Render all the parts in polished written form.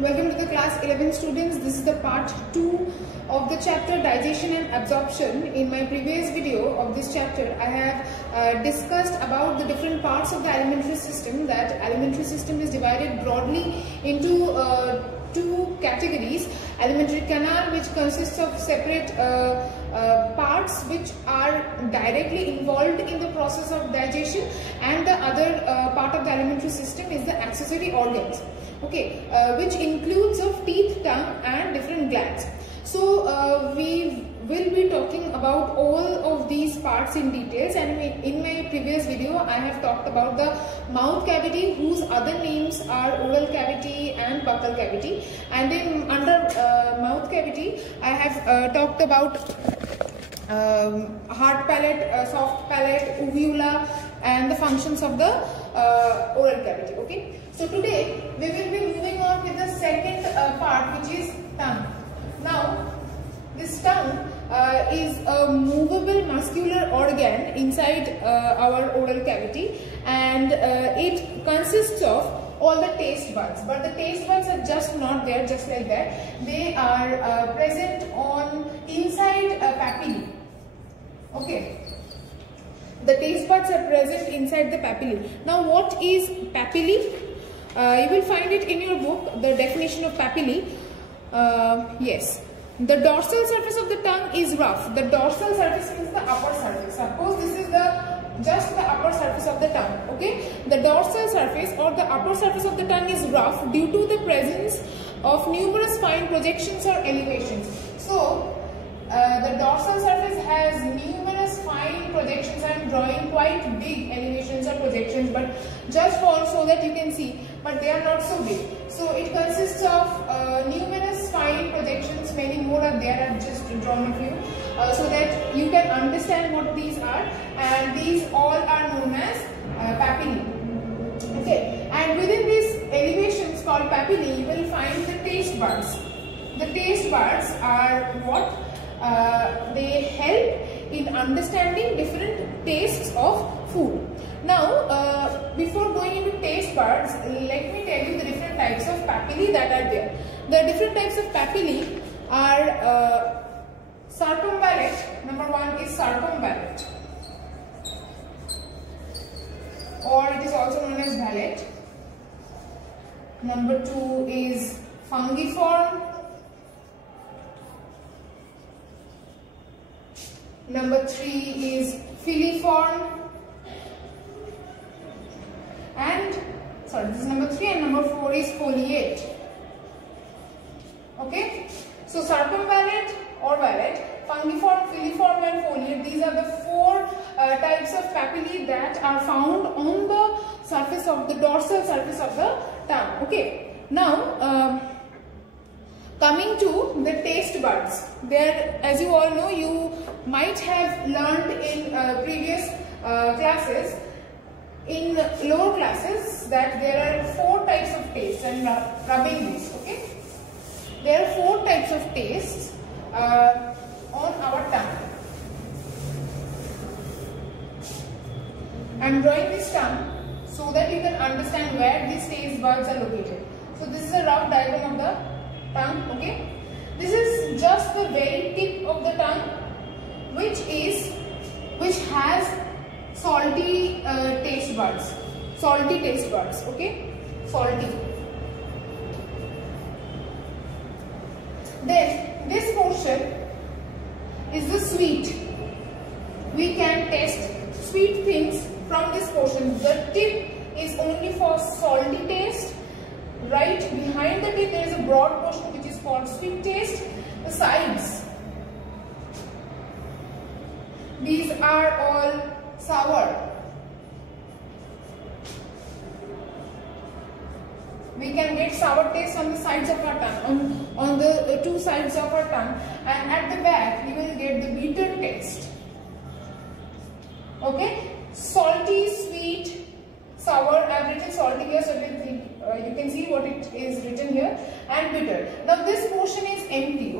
Welcome to the class 11 students. This is the part 2 of the chapter digestion and absorption. In my previous video of this chapter, I have discussed about the different parts of the alimentary system. That alimentary system is divided broadly into two categories: alimentary canal, which consists of separate parts which are directly involved in the process of digestion, and the other part of the alimentary system is the accessory organs, which includes of teeth, tongue and different glands. So we will be talking about all of these parts in details, and in my previous video I have talked about the mouth cavity, whose other names are oral cavity and buccal cavity, and then under mouth cavity I have talked about hard palate, soft palate, uvula and the functions of the oral cavity. So today we will be moving on with the second part, which is tongue. Now this tongue is a movable muscular organ inside our oral cavity, and it consists of all the taste buds, but the taste buds are just not there just like that. They are present on inside papillae. The taste buds are present inside the papillae. Now what is papillae? You will find it in your book, the definition of papillae. Yes, the dorsal surface of the tongue is rough. The dorsal surface is the upper surface. Suppose this is just the upper surface of the tongue. The dorsal surface or the upper surface of the tongue is rough due to the presence of numerous fine projections or elevations. So the dorsal surface has numerous fine projections. I am drawing quite big elevations or projections, but just so that you can see, but they are not so big. So it consists of numerous fine projections. Many more are there. I have just drawn a few so that you can understand what these are, and these all are known as papillae. And within these elevations called papillae, you will find the taste buds. The taste buds are what? They help in understanding different tastes of food. Now, before going into taste buds, let me tell you the different types of papillae that are there. The different types of papillae are circumvallate. Number one is circumvallate, or it is also known as vallate. Number two is fungiform. Number three is filiform. This is number 3, and number 4 is foliate. So circumvallate or vallate, fungiform, filiform and foliate, these are the 4 types of papillae that are found on the surface of the dorsal surface of the tongue. Now coming to the taste buds, there, as you all know, you might have learned in previous classes, in lower classes, that there are 4 types of tastes, and rubbing these. There are 4 types of tastes on our tongue. I am drawing this tongue so that you can understand where these taste buds are located. So this is a rough diagram of the tongue. This is just the very tip of the tongue, which has salty taste buds. Salty. Then this portion is the sweet. We can taste sweet things from this portion. The tip is only for salty taste. Right behind the tip there is a broad portion which is called sweet taste. The sides, these are all sour. We can get sour taste on the sides of our tongue, on the 2 sides of our tongue, and at the back you will get the bitter taste. Salty, sweet, sour, average salty here, so you can see what it is written here, and bitter. Now this portion is empty.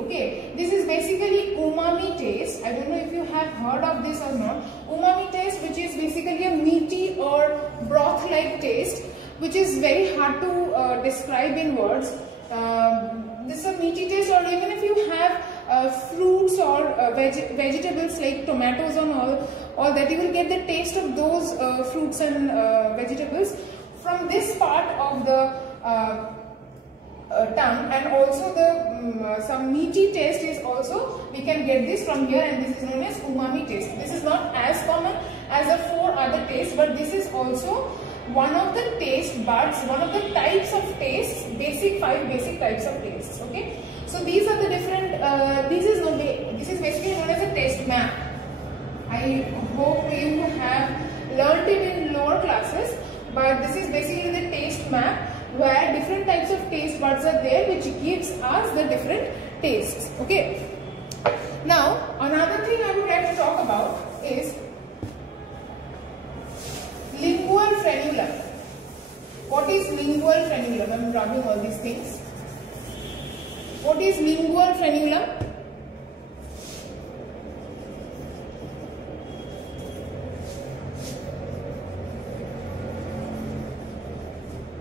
This is basically umami taste. I don't know if you have heard of this or not. Umami taste, which is basically a meaty or broth like taste. which is very hard to describe in words. This is a meaty taste, or even if you have fruits or vegetables like tomatoes and all that, you will get the taste of those fruits and vegetables from this part of the tongue, and also the some meaty taste is also, we can get this from here, and this is known as umami taste. This is not as common as the 4 other tastes, but this is also one of the taste buds, one of the types of tastes, 5 basic types of tastes. Okay, so these are the different, this is basically known as a taste map. I hope you have learnt it in lower classes, but this is basically the taste map, where different types of taste buds are there, which gives us the different tastes. Okay, now another thing I would like to talk about is lingual frenulum. What is lingual frenulum? I am rubbing all these things. What is lingual frenulum?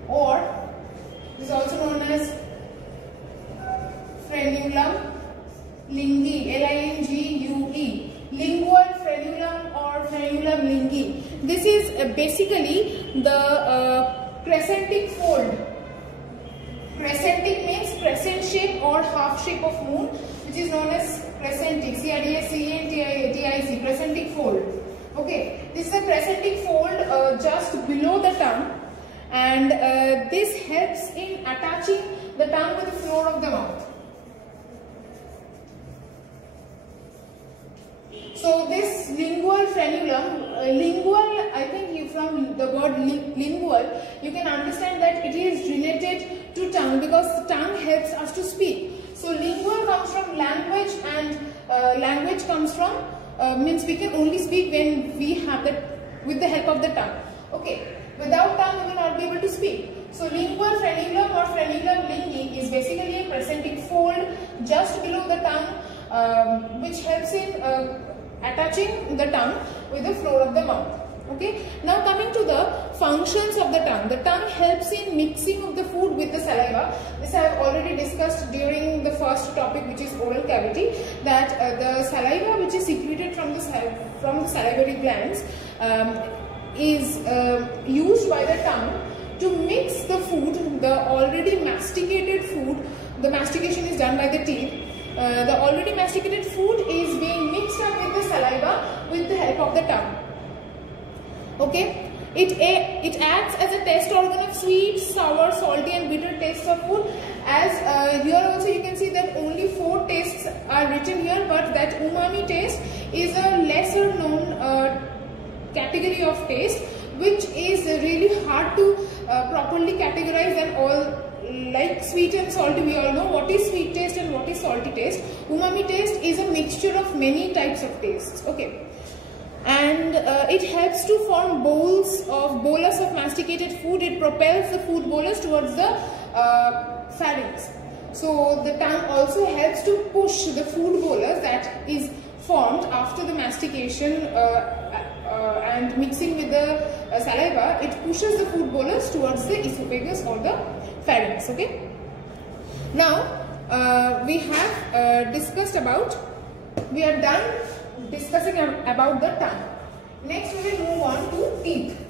Or this is also known as frenulum linguae, L-I-N-G-U-E. Lingual frenulum or frenulum linguae. This is basically the crescentic fold. Crescentic means crescent shape or half shape of moon, which is known as crescentic, C-R-E-S-C-E-N-T-I-C, crescentic fold. Okay, this is a crescentic fold just below the tongue, and this helps in attaching the tongue with the floor of the mouth. So this lingual frenulum, lingual, I think from the word lingual, you can understand that it is related to tongue, because the tongue helps us to speak. So lingual comes from language, and language comes from, means we can only speak when we have that, with the help of the tongue. Okay. Without tongue, we will not be able to speak. So lingual frenulum or frenulum linguae is basically a crescentic fold just below the tongue, which helps in attaching the tongue with the floor of the mouth. Okay. Now coming to the functions of the tongue. The tongue helps in mixing of the food with the saliva. This I have already discussed during the first topic, which is oral cavity, that the saliva which is secreted from the salivary glands is used by the tongue to mix the food, the already masticated food. The mastication is done by the teeth. The already masticated food is being mixed up with the saliva with the help of the tongue. Okay, it acts as a taste organ of sweet, sour, salty and bitter tastes of food. As here also you can see that only 4 tastes are written here, but that umami taste is a lesser known category of taste, which is really hard to properly categorize, and all, like sweet and salty, we all know what is sweet taste and what is salty taste. Umami taste is a mixture of many types of tastes. Okay, and it helps to form bolus of masticated food. It propels the food bolus towards the pharynx. So the tongue also helps to push the food bolus that is formed after the mastication and mixing with the saliva. It pushes the food bolus towards the esophagus or the pharynx. Okay. Now we have we are done discussing about the tongue. Next we will move on to teeth.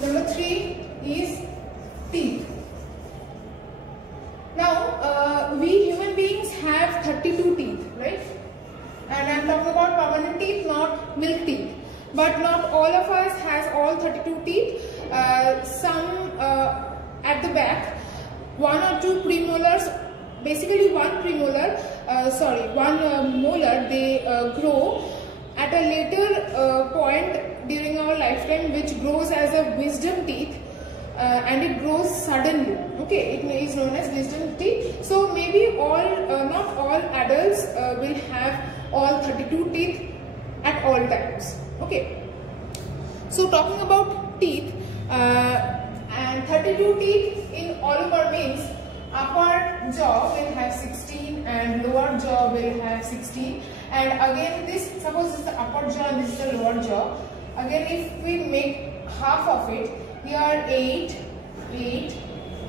Number 3 is teeth. Now, we human beings have 32 teeth, right? And I am talking about permanent teeth, not milk teeth. But not all of us has all 32 teeth. Some at the back, 1 or 2 premolars, basically one molar, they grow at a later point during our lifetime, which grows as a wisdom teeth, and it grows suddenly. Okay, it is known as wisdom teeth. So maybe not all adults will have all 32 teeth at all times. Okay, so talking about teeth, and 32 teeth in all over means upper jaw will have 16 and lower jaw will have 16. And again this, suppose this is the upper jaw and this is the lower jaw. Again if we make half of it, here 8, 8,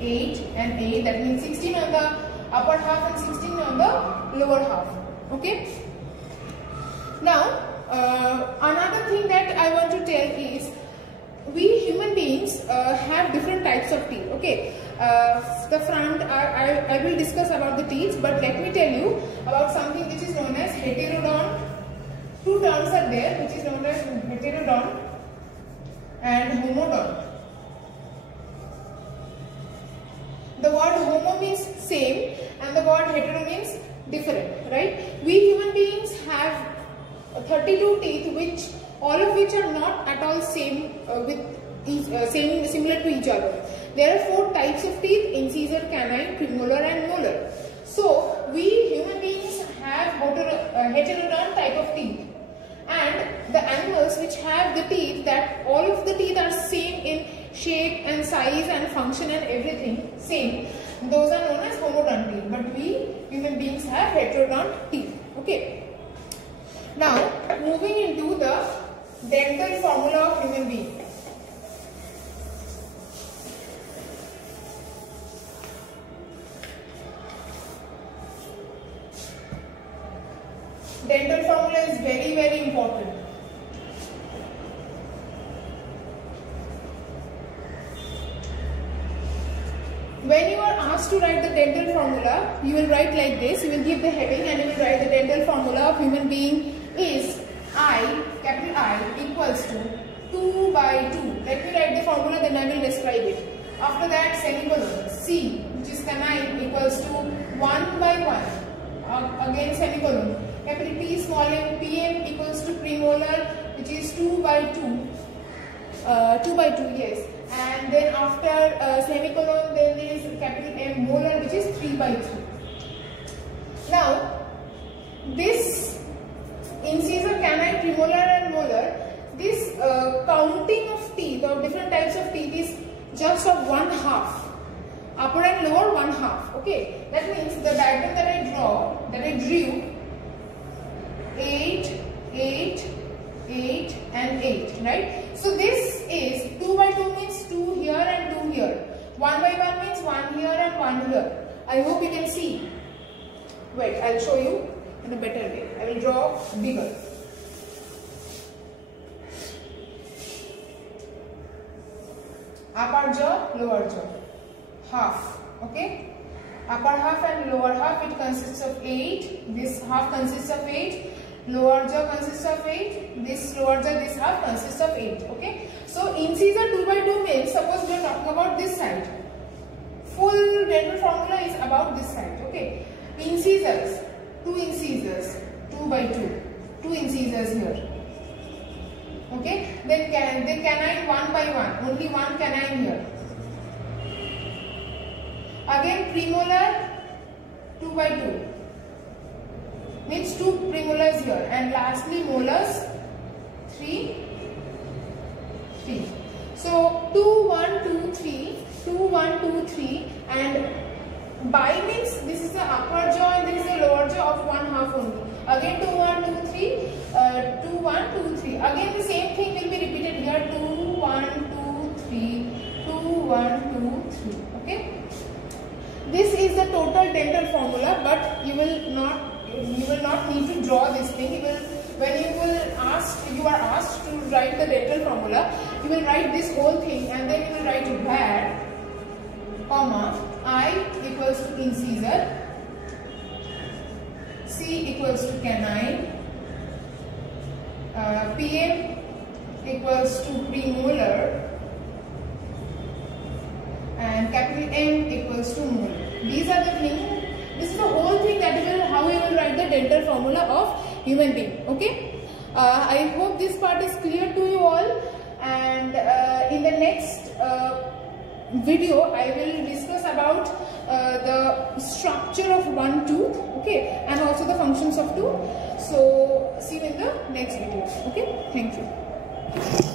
8 and 8, that means 16 on the upper half and 16 on the lower half. Okay. Now another thing that I want to tell is, we human beings have different types of teeth. Okay, the front, I will discuss about the teeth, but let me tell you about something which is known as heterodont. Two terms are there which is known as heterodont and homodont. The word homo means same and the word hetero means different, right? We human beings have 32 teeth, which all of which are not at all same similar to each other. There are 4 types of teeth: incisor, canine, premolar and molar. So we human beings have heterodont type of teeth, and the animals which have the teeth that all of the teeth are same in shape and size and function and everything same, those are known as homodont teeth. But we human beings have heterodont teeth. Okay. Now moving into the dental formula of human being. Dental formula is very, very important. When you are asked to write the dental formula, you will write like this. You will give the heading and you will write the dental formula of human being is I, capital I, equals to 2 by 2. Let me write the formula, then I will describe it. After that, semicolon. C, which is canine, equals to 1 by 1. Again semicolon. Capital P, small m, PM equals to premolar, which is 2 by 2. 2 by 2, yes. And then after semicolon, then there is capital M, molar, which is 3 by 3. Now, this incisor, canine, premolar and molar, this counting of teeth or different types of teeth is just of 1/2. Upper and lower 1/2. Okay, that means the diagram that I drew 8, 8, 8 and 8, right? So this is 2 by 2 means 2 here and 2 here. 1 by 1 means 1 here and 1 here. I hope you can see. Wait, I'll show you in a better way. I will draw bigger. Upper jaw, lower jaw. Half. Okay? Upper half and lower half, it consists of 8. This half consists of 8. Lower jaw consists of 8. This lower jaw, this half consists of 8. Okay? So incisor 2 by 2 means, suppose we are talking about this side. Full dental formula is about this side. Okay? Incisors, 2 incisors, 2 by 2. 2 incisors here. Okay? Then canine 1 by 1. Only 1 canine here. Again premolar 2 by 2. Means 2 premolars here. And lastly molars 3. So 2, 1, 2, 3. 2, 1, 2, 3. And by means this is the upper jaw and this is the lower jaw of 1/2 only. Again 2, 1, 2, 3. 2, 1, 2, 3. Again the same thing will be repeated here. 2, 1, 2, 3. 2, 1, 2, 3. Okay. This is the total dental formula, but you will not need to draw this thing. When you are asked to write the dental formula, you will write this whole thing and then you will write var, comma, I equals to incisor, C equals to canine, PM equals to premolar, and capital M equals to molar. These are the things. This is the whole thing how you will write the dental formula of human being. Okay. I hope this part is clear to you all. And in the next video, I will discuss about the structure of one tooth. Okay, and also the functions of tooth. So see you in the next video. Okay. Thank you.